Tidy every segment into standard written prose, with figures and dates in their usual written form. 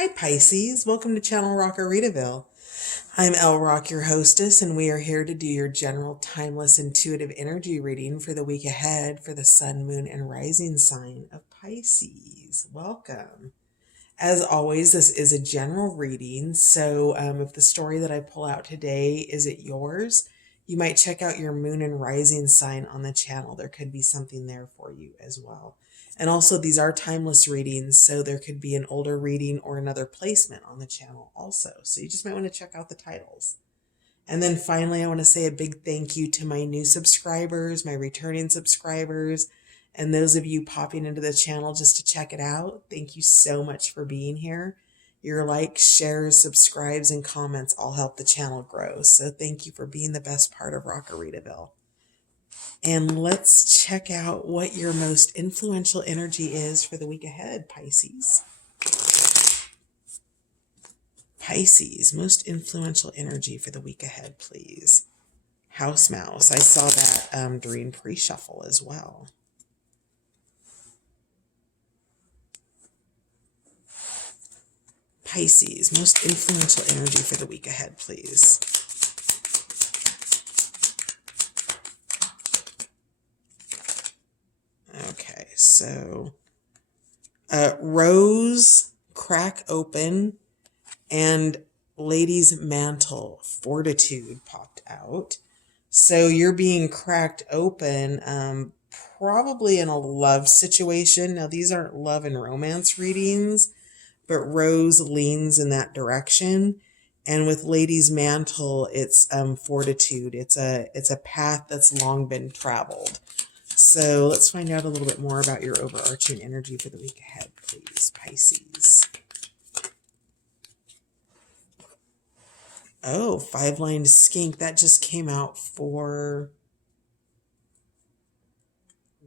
Hi Pisces, welcome to Channel Rockaritaville. I'm El Rock, your hostess, and we are here to do your general timeless intuitive energy reading for the week ahead for the sun, moon, and rising sign of Pisces. Welcome. As always, this is a general reading, so if the story that I pull out today isn't yours, you might check out your moon and rising sign on the channel. There could be something there for you as well. And also, these are timeless readings, so there could be an older reading or another placement on the channel also. So you just might want to check out the titles. And then finally, I want to say a big thank you to my new subscribers, my returning subscribers, and those of you popping into the channel just to check it out. Thank you so much for being here. Your likes, shares, subscribes, and comments all help the channel grow. So thank you for being the best part of Rockaritaville. And let's check out what your most influential energy is for the week ahead, Pisces. Pisces, most influential energy for the week ahead, please. House Mouse. I saw that during pre-shuffle as well. Pisces, most influential energy for the week ahead, please. Okay, so Rose, Crack Open, and Lady's Mantle, Fortitude popped out. So you're being cracked open, probably in a love situation. Now, these aren't love and romance readings, but Rose leans in that direction. And with Lady's Mantle, it's fortitude. It's a path that's long been traveled. So let's find out a little bit more about your overarching energy for the week ahead, please, Pisces. Oh, five-lined skink. That just came out for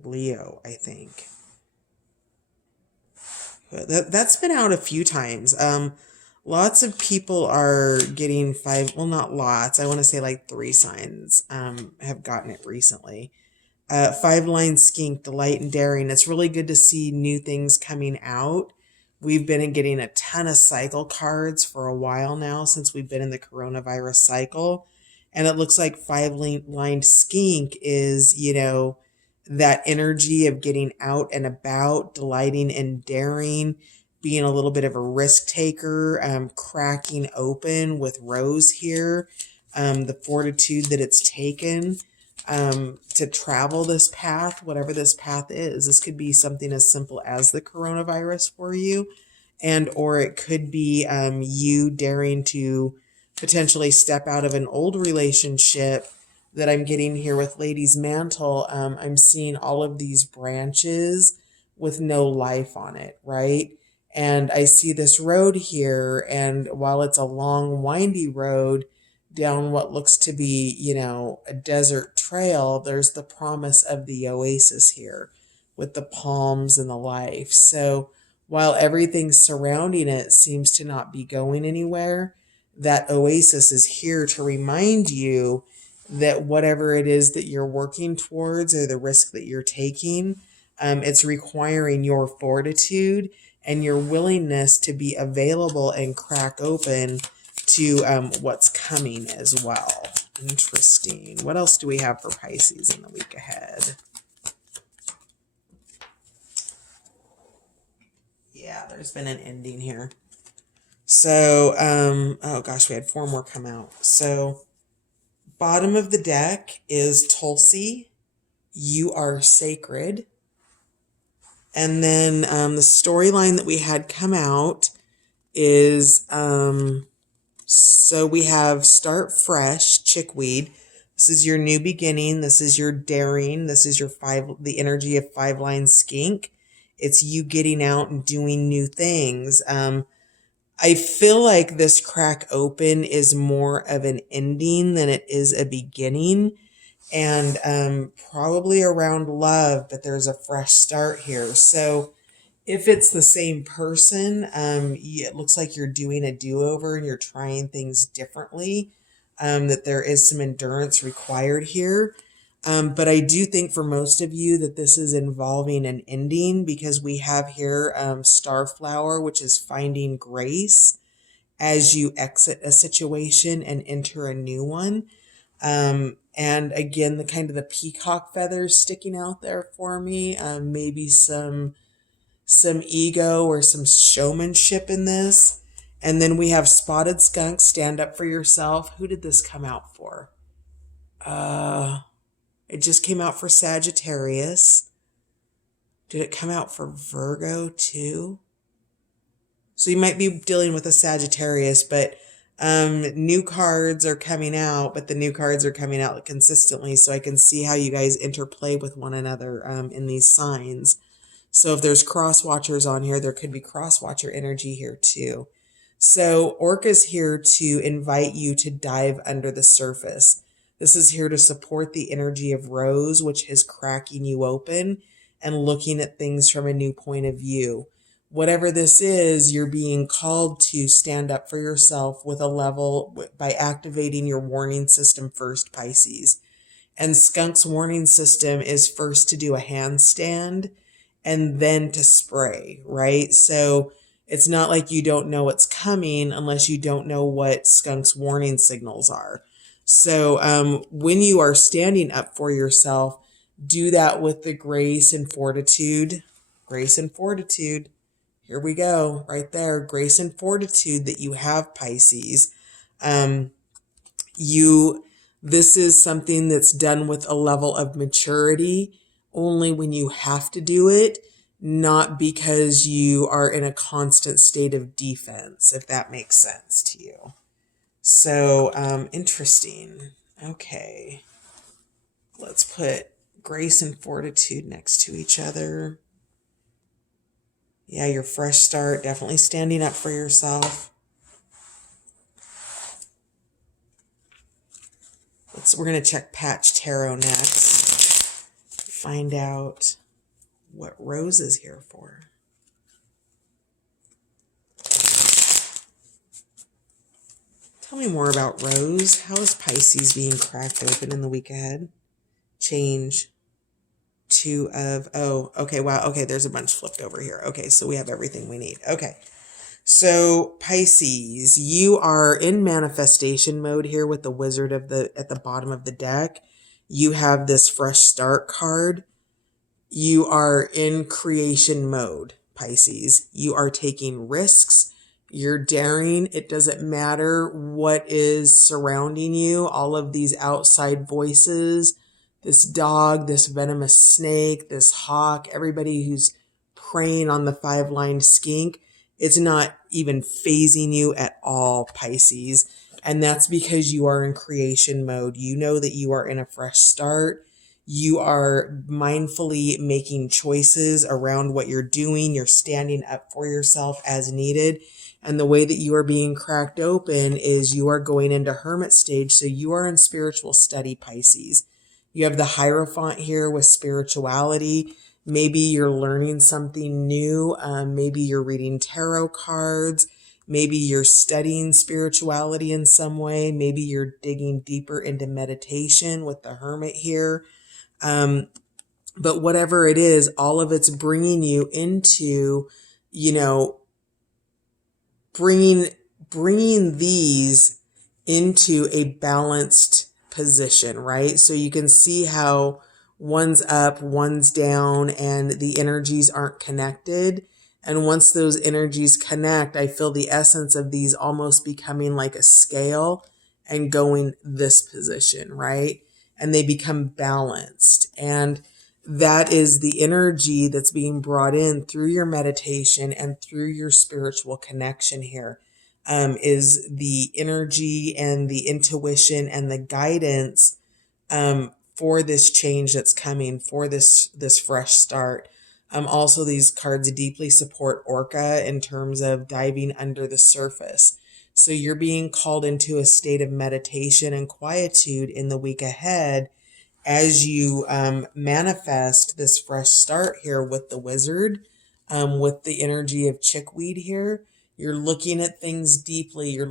Leo, I think. That's been out a few times. Lots of people are getting well, not lots. I want to say like 3 signs have gotten it recently. Five-line skink, delight and daring. It's really good to see new things coming out. We've been getting a ton of cycle cards for a while now since we've been in the coronavirus cycle. And it looks like five-lined skink is, that energy of getting out and about, delighting and daring, being a little bit of a risk taker, cracking open with Rose here, the fortitude that it's taken to travel this path, whatever this path is. This could be something as simple as the coronavirus for you, or it could be you daring to potentially step out of an old relationship that I'm getting here with Lady's Mantle. I'm seeing all of these branches with no life on it, right? And I see this road here, and while it's a long, windy road down what looks to be, a desert trail, there's the promise of the oasis here with the palms and the life. So while everything surrounding it seems to not be going anywhere, that oasis is here to remind you that whatever it is that you're working towards or the risk that you're taking, it's requiring your fortitude and your willingness to be available and crack open to what's coming as well. Interesting. What else do we have for Pisces in the week ahead? Yeah, there's been an ending here. So, oh gosh, we had 4 more come out. So, bottom of the deck is Tulsi. You are sacred. And then the storyline that we had come out is, so we have Start Fresh, Chickweed. This is your new beginning. This is your daring. This is the energy of five-line skink. It's you getting out and doing new things. I feel like this crack open is more of an ending than it is a beginning, and probably around love, but there's a fresh start here. So if it's the same person, it looks like you're doing a do-over and you're trying things differently, that there is some endurance required here. But I do think for most of you that this is involving an ending, because we have here Starflower, which is finding grace as you exit a situation and enter a new one. And again, the kind of the peacock feathers sticking out there for me. Maybe some ego or some showmanship in this. And then we have Spotted Skunk, stand up for yourself. Who did this come out for? It just came out for Sagittarius. Did it come out for Virgo too? So you might be dealing with a Sagittarius, but new cards are coming out, but the new cards are coming out consistently. So I can see how you guys interplay with one another in these signs. So if there's cross watchers on here, there could be cross watcher energy here too. So Orca's here to invite you to dive under the surface. This is here to support the energy of Rose, which is cracking you open and looking at things from a new point of view. Whatever this is, you're being called to stand up for yourself with a level by activating your warning system first, Pisces. And Skunk's warning system is first to do a handstand and then to spray, right? So it's not like you don't know what's coming unless you don't know what Skunk's warning signals are. So when you are standing up for yourself, do that with the grace and fortitude. Grace and fortitude. Here we go, right there. Grace and fortitude that you have, Pisces. This is something that's done with a level of maturity only when you have to do it, not because you are in a constant state of defense, if that makes sense to you. So, interesting. Okay. Let's put grace and fortitude next to each other. Yeah, your fresh start, definitely standing up for yourself. We're going to check Patch Tarot next. Find out what Rose is here for. Tell me more about Rose. How is Pisces being cracked open in the week ahead? Change. Okay, wow. Okay, there's a bunch flipped over here. Okay, so we have everything we need. Okay. So Pisces, you are in manifestation mode here with the Wizard at the bottom of the deck. You have this fresh start card. You are in creation mode, Pisces. You are taking risks. You're daring. It doesn't matter what is surrounding you. All of these outside voices, this dog, this venomous snake, this hawk, everybody who's preying on the five-lined skink, it's not even phasing you at all, Pisces. And that's because you are in creation mode. You know that you are in a fresh start. You are mindfully making choices around what you're doing. You're standing up for yourself as needed. And the way that you are being cracked open is you are going into hermit stage. So you are in spiritual study, Pisces. You have the Hierophant here with spirituality. Maybe you're learning something new. Maybe you're reading tarot cards. Maybe you're studying spirituality in some way. Maybe you're digging deeper into meditation with the Hermit here. But whatever it is, all of it's bringing you into, bringing these into a balanced position, right? So you can see how one's up, one's down, and the energies aren't connected. And once those energies connect, I feel the essence of these almost becoming like a scale and going this position, right? And they become balanced. And that is the energy that's being brought in through your meditation and through your spiritual connection here. Is the energy and the intuition and the guidance for this change that's coming, for this fresh start. Also, these cards deeply support Orca in terms of diving under the surface. So you're being called into a state of meditation and quietude in the week ahead as you manifest this fresh start here with the Wizard, with the energy of chickweed here. You're looking at things deeply. You're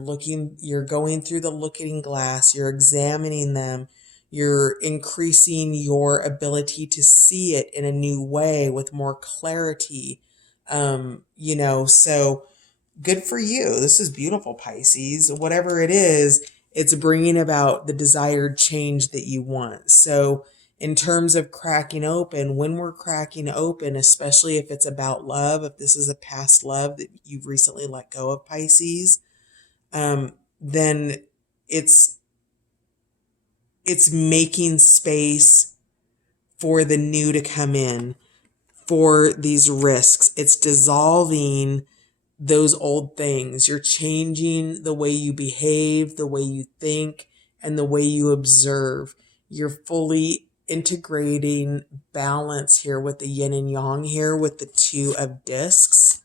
going through the looking glass. You're examining them. You're increasing your ability to see it in a new way with more clarity. So good for you. This is beautiful, Pisces. Whatever it is, it's bringing about the desired change that you want. So, in terms of cracking open, when we're cracking open, especially if it's about love, if this is a past love that you've recently let go of, Pisces, then it's making space for the new to come in, for these risks. It's dissolving those old things. You're changing the way you behave, the way you think, and the way you observe. You're fully integrating balance here with the yin and yang here with the two of discs.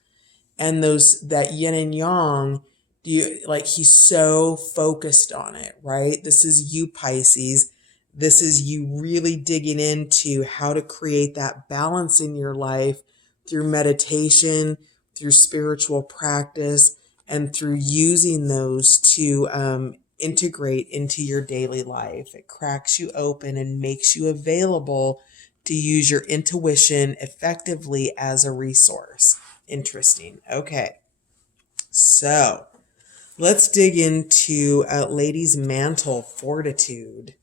And that yin and yang, he's so focused on it, right? This is you, Pisces. This is you really digging into how to create that balance in your life through meditation, through spiritual practice, and through using those to integrate into your daily life. It cracks you open and makes you available to use your intuition effectively as a resource. Interesting. Okay. So let's dig into Lady's Mantle, Fortitude.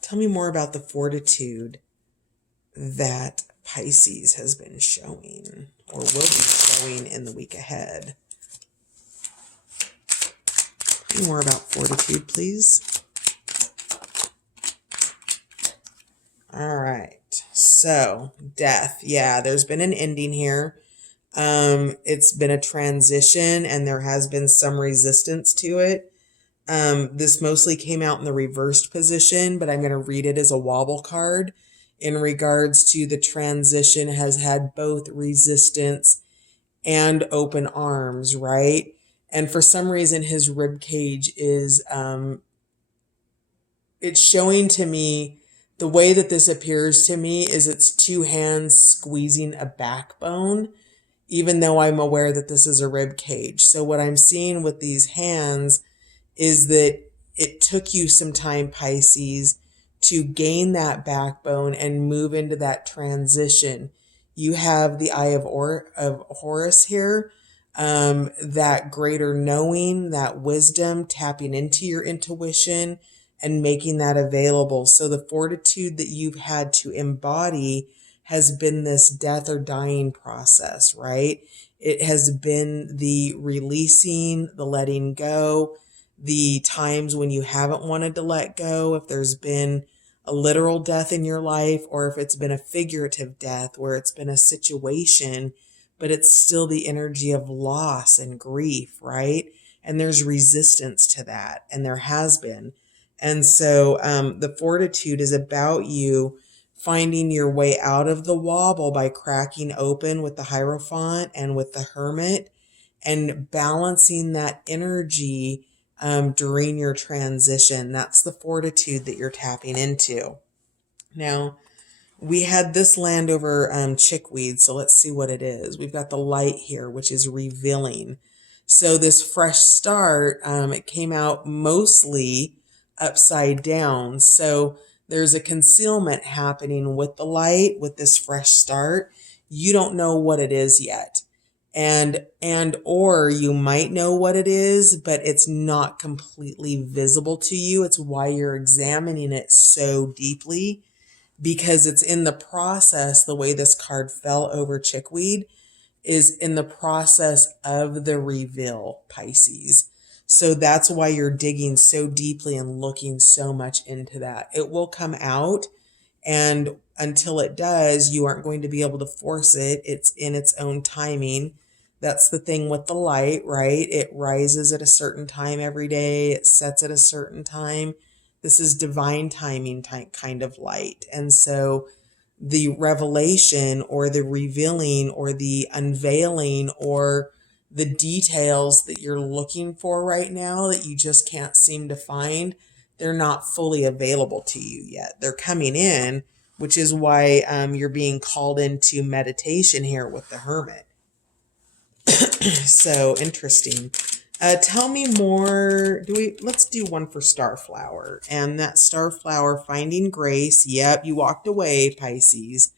Tell me more about the fortitude that Pisces has been showing or will be showing in the week ahead. Tell me more about fortitude, please. All right. So, death. Yeah, there's been an ending here. It's been a transition and there has been some resistance to it. This mostly came out in the reversed position, but I'm going to read it as a wobble card. In regards to the transition has had both resistance and open arms, right? And for some reason, his rib cage is, it's showing to me, the way that this appears to me is it's two hands squeezing a backbone, even though I'm aware that this is a rib cage. So what I'm seeing with these hands is that it took you some time, Pisces, to gain that backbone and move into that transition. You have the Eye of Horus here, that greater knowing, that wisdom, tapping into your intuition and making that available. So the fortitude that you've had to embody has been this death or dying process, right? It has been the releasing, the letting go, the times when you haven't wanted to let go, if there's been a literal death in your life or if it's been a figurative death where it's been a situation, but it's still the energy of loss and grief, right? And there's resistance to that, and there has been. And so the fortitude is about you finding your way out of the wobble by cracking open with the Hierophant and with the Hermit and balancing that energy during your transition. That's the fortitude that you're tapping into. Now, we had this land over chickweed, so let's see what it is. We've got the light here, which is revealing. So this fresh start, it came out mostly upside down. So there's a concealment happening with the light, with this fresh start. You don't know what it is yet. Or you might know what it is, but it's not completely visible to you. It's why you're examining it so deeply, because it's in the process. The way this card fell over chickweed is in the process of the reveal, Pisces. So that's why you're digging so deeply and looking so much into that. It will come out, and until it does, you aren't going to be able to force it. It's in its own timing. That's the thing with the light, right? It rises at a certain time every day. It sets at a certain time. This is divine timing kind of light. And so the revelation or the revealing or the unveiling or the details that you're looking for right now that you just can't seem to find, they're not fully available to you yet. They're coming in, which is why you're being called into meditation here with the Hermit. So interesting. Tell me more. Let's do one for Starflower. And that Starflower, finding grace. Yep, you walked away, Pisces.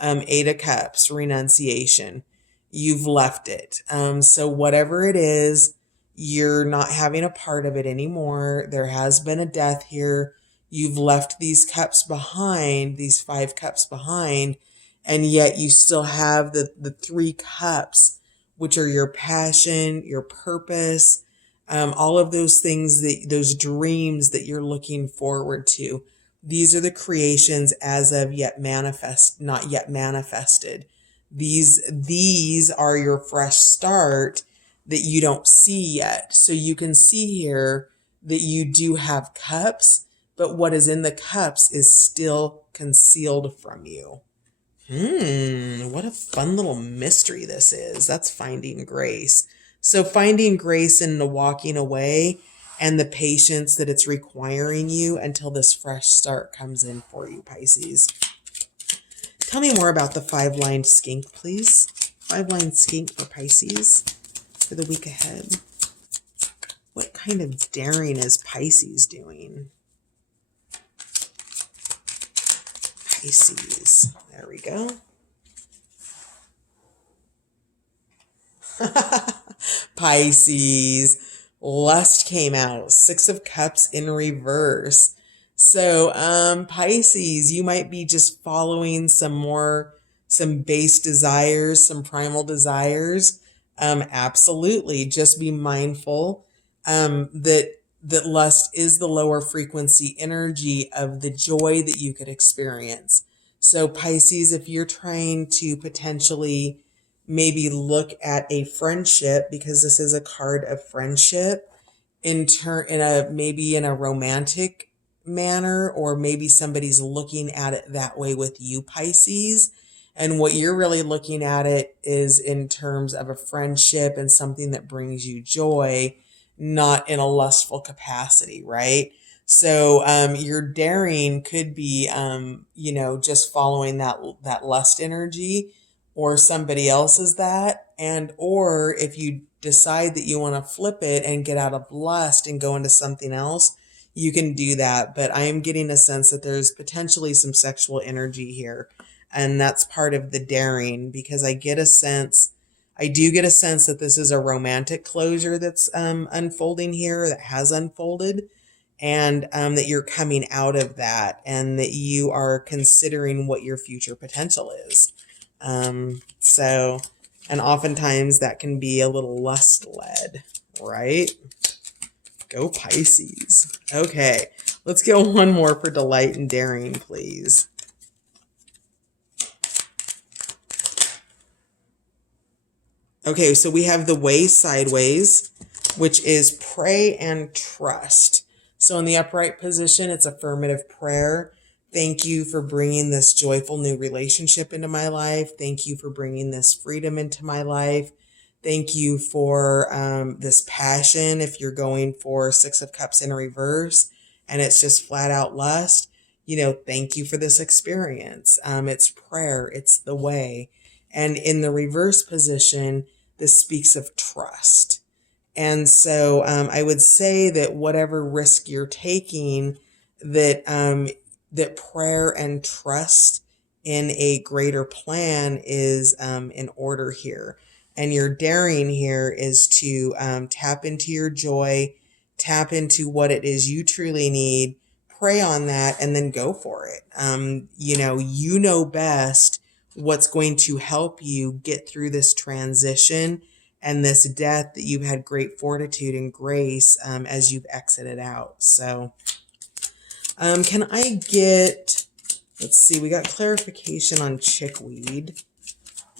Eight of Cups, renunciation. You've left it. So whatever it is, you're not having a part of it anymore. There has been a death here. You've left these cups behind, these 5 cups behind, and yet you still have the 3 cups, which are your passion, your purpose, all of those things, those dreams that you're looking forward to. These are the creations as of not yet manifested. These are your fresh start that you don't see yet. So you can see here that you do have cups, but what is in the cups is still concealed from you. What a fun little mystery this is. That's finding grace. So finding grace in the walking away and the patience that it's requiring you until this fresh start comes in for you, Pisces. Tell me more about the 5-lined skink, please. 5-lined skink for Pisces for the week ahead. What kind of daring is Pisces doing? Pisces. There we go. Pisces. Lust came out. 6 of Cups in reverse. So, Pisces, you might be just following some base desires, some primal desires. Absolutely. Just be mindful, that lust is the lower frequency energy of the joy that you could experience. So Pisces, if you're trying to potentially maybe look at a friendship, because this is a card of friendship, maybe in a romantic manner, or maybe somebody's looking at it that way with you, Pisces. And what you're really looking at it is in terms of a friendship and something that brings you joy, not in a lustful capacity, right? So your daring could be, just following that lust energy, or somebody else's that, or if you decide that you want to flip it and get out of lust and go into something else, you can do that. But I am getting a sense that there's potentially some sexual energy here, and that's part of the daring, because I do get a sense that this is a romantic closure that's unfolding here, that has unfolded, and that you're coming out of that, and that you are considering what your future potential is. And oftentimes that can be a little lust led, right? Go Pisces. Okay, let's get one more for delight and daring, please. Okay, so we have the way sideways, which is pray and trust. So in the upright position, it's affirmative prayer. Thank you for bringing this joyful new relationship into my life. Thank you for bringing this freedom into my life. Thank you for this passion. If you're going for 6 of Cups in reverse and it's just flat out lust, thank you for this experience. It's prayer. It's the way. And in the reverse position, this speaks of trust. And so I would say that whatever risk you're taking, that prayer and trust in a greater plan is in order here. And your daring here is to tap into your joy, tap into what it is you truly need, pray on that, and then go for it. You know best what's going to help you get through this transition and this death that you've had great fortitude and grace as you've exited out. So can I get, let's see, we got clarification on chickweed.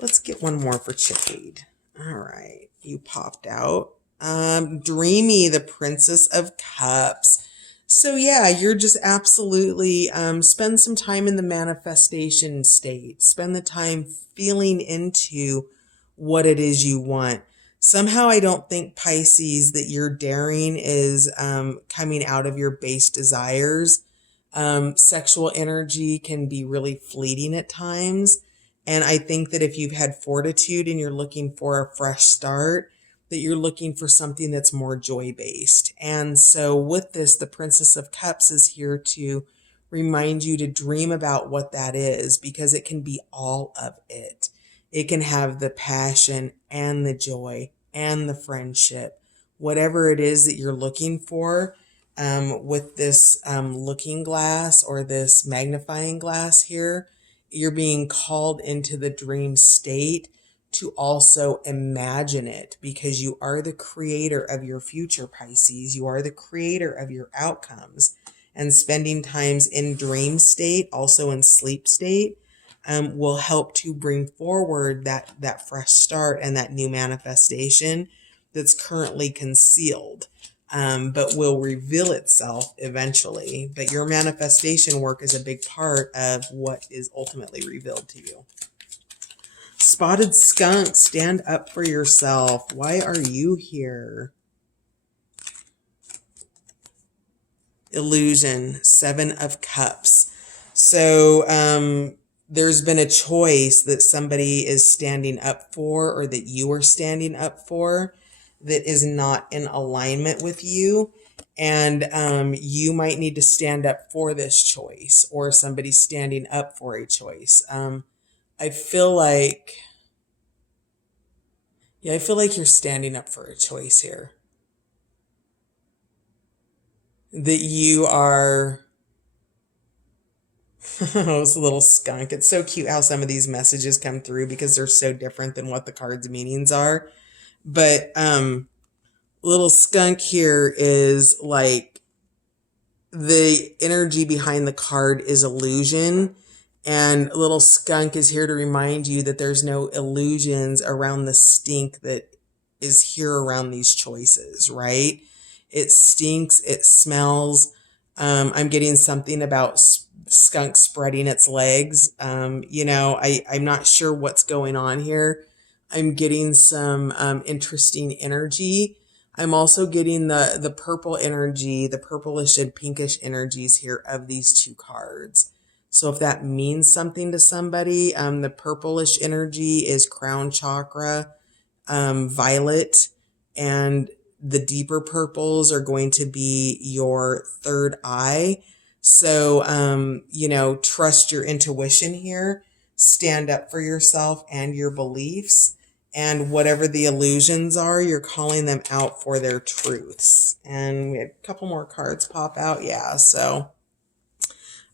Let's get one more for chickweed. All right, you popped out. Dreamy, the Princess of Cups. So yeah, you're just absolutely, spend some time in the manifestation state. Spend the time feeling into what it is you want. Somehow I don't think, Pisces, that your daring is coming out of your base desires. Sexual energy can be really fleeting at times. And I think that if you've had fortitude and you're looking for a fresh start, that you're looking for something that's more joy-based. And so with this, the Princess of Cups is here to remind you to dream about what that is, because it can be all of it. It can have the passion and the joy and the friendship, whatever it is that you're looking for. With this looking glass or this magnifying glass here, you're being called into the dream state to also imagine it, because you are the creator of your future, Pisces. You are the creator of your outcomes. And spending times in dream state, also in sleep state, will help to bring forward that fresh start and that new manifestation that's currently concealed, but will reveal itself eventually. But your manifestation work is a big part of what is ultimately revealed to you. Spotted skunk, stand up for yourself. Why are you here? Illusion, 7 of Cups. So there's been a choice that somebody is standing up for, or that you are standing up for, that is not in alignment with you. And you might need to stand up for this choice, or somebody's standing up for a choice. I feel like you're standing up for a choice here. That you are... Oh, it's a little skunk. It's so cute how some of these messages come through, because they're so different than what the card's meanings are. But little skunk here is like, the energy behind the card is illusion. And little skunk is here to remind you that there's no illusions around the stink that is here around these choices, right? It stinks. It smells. I'm getting something about skunk spreading its legs. I'm not sure what's going on here. I'm getting some interesting energy. I'm also getting the purple energy, the purplish and pinkish energies here of these two cards. So if that means something to somebody, the purplish energy is crown chakra, violet, and the deeper purples are going to be your third eye. So, trust your intuition here, stand up for yourself and your beliefs, and whatever the illusions are, you're calling them out for their truths. And we had a couple more cards pop out. Yeah. So,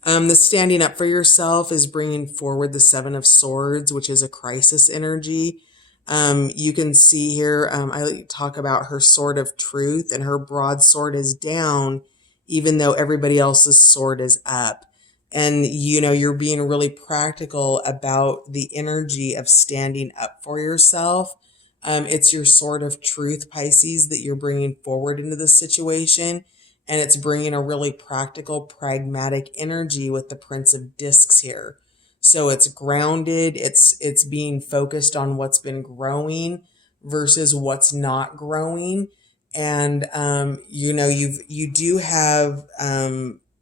the standing up for yourself is bringing forward the 7 of Swords, which is a crisis energy. You can see here, I talk about her sword of truth, and her broadsword is down, even though everybody else's sword is up. And, you're being really practical about the energy of standing up for yourself. It's your sword of truth, Pisces, that you're bringing forward into the situation. And it's bringing a really practical, pragmatic energy with the Prince of Discs here. So it's grounded. It's being focused on what's been growing versus what's not growing. And,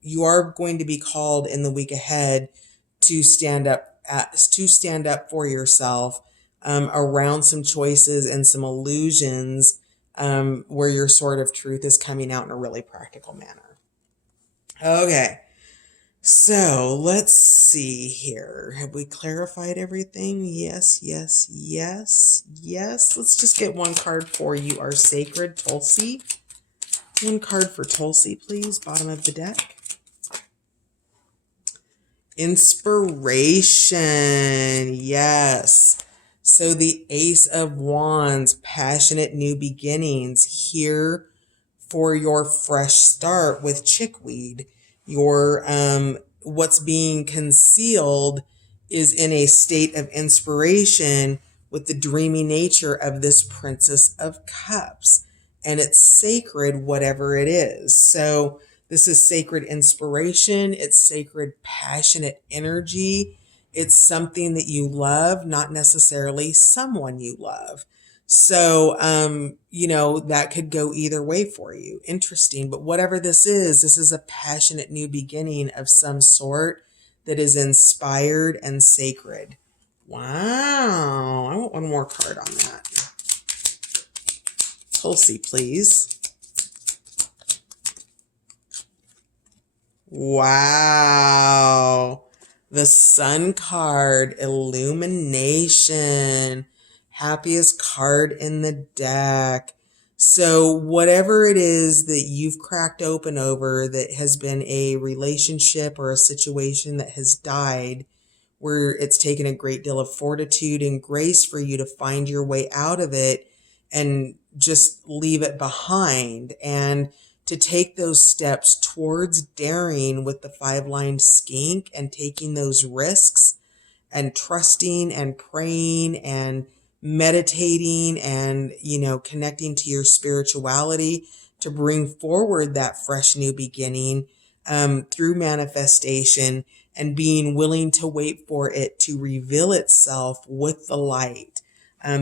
you are going to be called in the week ahead to stand up for yourself, around some choices and some illusions, where your sword of truth is coming out in a really practical manner. Okay. So let's see here. Have we clarified everything? Yes, yes, yes, yes. Let's just get one card for you, our sacred Tulsi. One card for Tulsi, please. Bottom of the deck. Inspiration. Yes. So the Ace of Wands, passionate new beginnings, here for your fresh start with chickweed. Your what's being concealed is in a state of inspiration with the dreamy nature of this Princess of Cups. And it's sacred, whatever it is. So this is sacred inspiration. It's sacred passionate energy. It's something that you love, not necessarily someone you love. So, that could go either way for you. Interesting. But whatever this is a passionate new beginning of some sort that is inspired and sacred. Wow. I want one more card on that. Tulsi, please. Wow. The Sun card, illumination, happiest card in the deck. So whatever it is that you've cracked open over that has been a relationship or a situation that has died, where it's taken a great deal of fortitude and grace for you to find your way out of it and just leave it behind, and to take those steps towards daring with the five-lined skink and taking those risks and trusting and praying and meditating and, connecting to your spirituality to bring forward that fresh new beginning through manifestation, and being willing to wait for it to reveal itself with the light.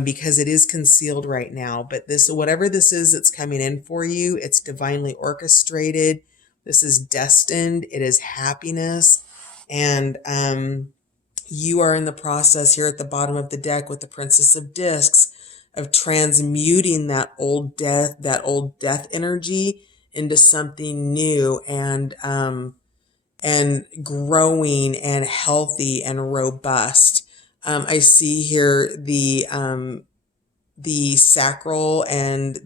Because it is concealed right now, but whatever this is that's coming in for you, it's divinely orchestrated. This is destined. It is happiness. And, you are in the process here at the bottom of the deck with the Princess of Discs of transmuting that old death energy into something new and growing and healthy and robust. I see here the sacral and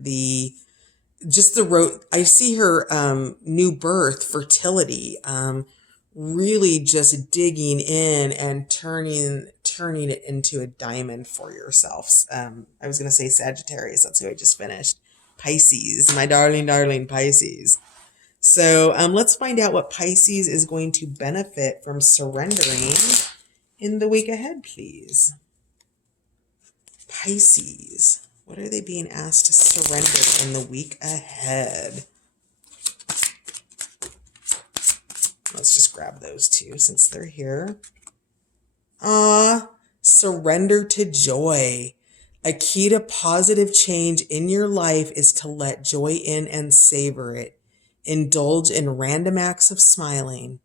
I see her new birth, fertility, really just digging in and turning it into a diamond for yourselves. I was going to say Sagittarius. That's who I just finished. Pisces, my darling Pisces. So let's find out what Pisces is going to benefit from surrendering in the week ahead, please. Pisces, what are they being asked to surrender in the week ahead? Let's just grab those two since they're here. Surrender to joy. A key to positive change in your life is to let joy in and savor it. Indulge in random acts of smiling.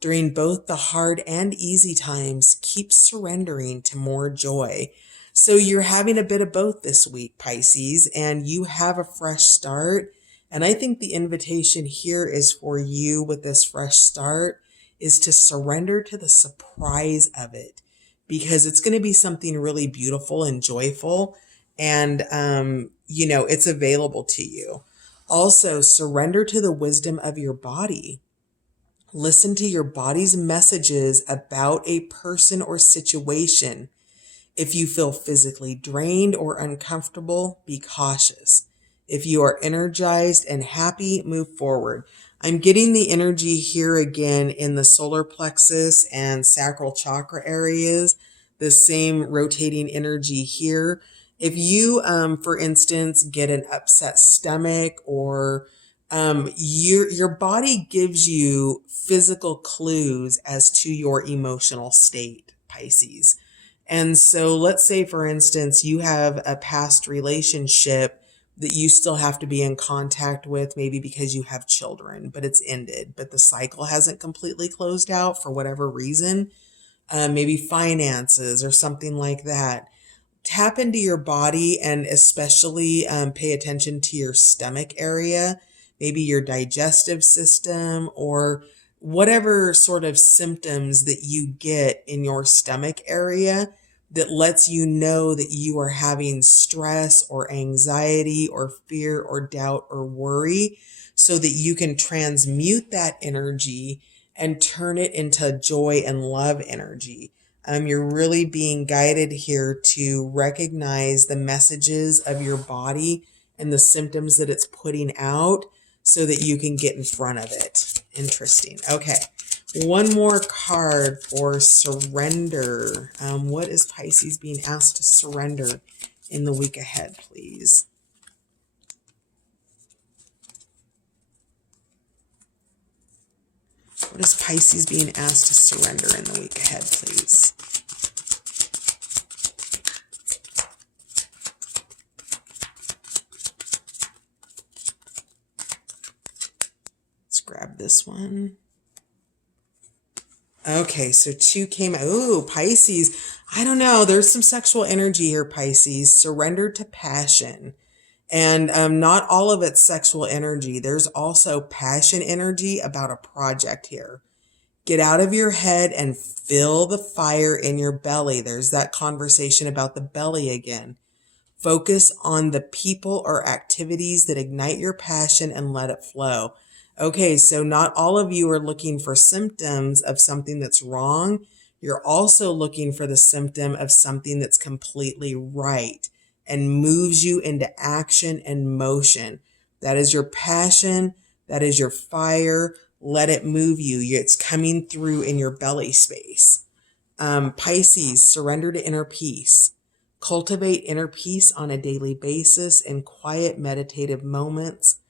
During both the hard and easy times, keep surrendering to more joy. So you're having a bit of both this week, Pisces, and you have a fresh start. And I think the invitation here is for you with this fresh start is to surrender to the surprise of it, because it's going to be something really beautiful and joyful. And, it's available to you. Also, surrender to the wisdom of your body. Listen to your body's messages about a person or situation. If you feel physically drained or uncomfortable, be cautious. If you are energized and happy, move forward. I'm getting the energy here again in the solar plexus and sacral chakra areas, the same rotating energy here. If you, for instance, get an upset stomach or your body gives you physical clues as to your emotional state, Pisces. And so let's say, for instance, you have a past relationship that you still have to be in contact with, maybe because you have children, but it's ended, but the cycle hasn't completely closed out for whatever reason, maybe finances or something like that. Tap into your body and especially pay attention to your stomach area, maybe your digestive system or whatever sort of symptoms that you get in your stomach area that lets you know that you are having stress or anxiety or fear or doubt or worry, so that you can transmute that energy and turn it into joy and love energy. You're really being guided here to recognize the messages of your body and the symptoms that it's putting out so that you can get in front of it. Interesting. Okay. One more card for surrender. What is Pisces being asked to surrender in the week ahead, please? What is Pisces being asked to surrender in the week ahead, please? Let's grab this one. Okay, so two came. Oh, Pisces. I don't know. There's some sexual energy here, Pisces. Surrender to passion. And not all of it's sexual energy. There's also passion energy about a project here. Get out of your head and feel the fire in your belly. There's that conversation about the belly again. Focus on the people or activities that ignite your passion and let it flow. Okay, so not all of you are looking for symptoms of something that's wrong. You're also looking for the symptom of something that's completely right and moves you into action and motion. That is your passion. That is your fire. Let it move you. It's coming through in your belly space. Pisces, surrender to inner peace. Cultivate inner peace on a daily basis in quiet meditative moments.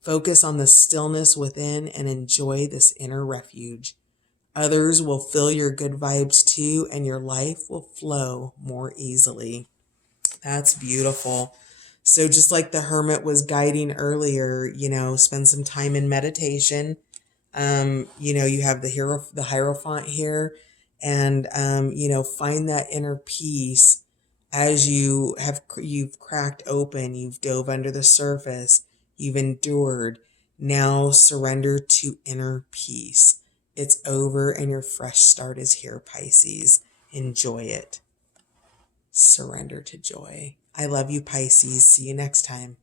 Focus on the stillness within and enjoy this inner refuge. Others will feel your good vibes too, and your life will flow more easily. That's beautiful. So just like the hermit was guiding earlier, spend some time in meditation. You have the Hierophant here, and find that inner peace as you've cracked open, you've dove under the surface, you've endured. Now surrender to inner peace. It's over and your fresh start is here, Pisces. Enjoy it. Surrender to joy. I love you, Pisces. See you next time.